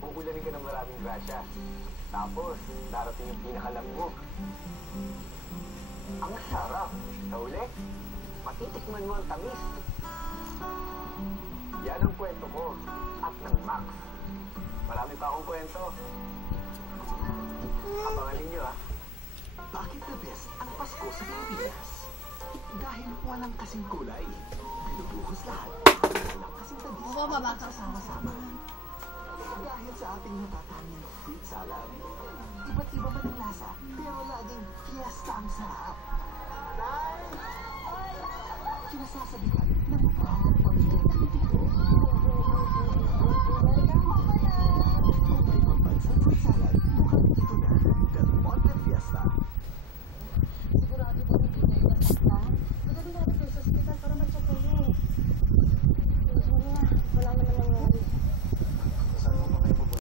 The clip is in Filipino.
Uulanin ka ng maraming grasya. Tapos, darating yung pinakalambog. Ang sarap. Sa uli, matitikman mo ang tamis. Yan ang kwento ko. At ng Max. Marami pa akong kwento. Abangan ninyo, ha? Bakit the best ang Pasko sa Pilipinas? Dahil walang kasing kulay. Binubuhos lahat. Walang kasing tamis. Magsasama-sama. Dahil sa ating natatanging fruit salad. Iba't iba man ang lasa, pero laging fiesta ang sarap. Nay! Kinasasabihan ng bawat pamilyang Pilipino.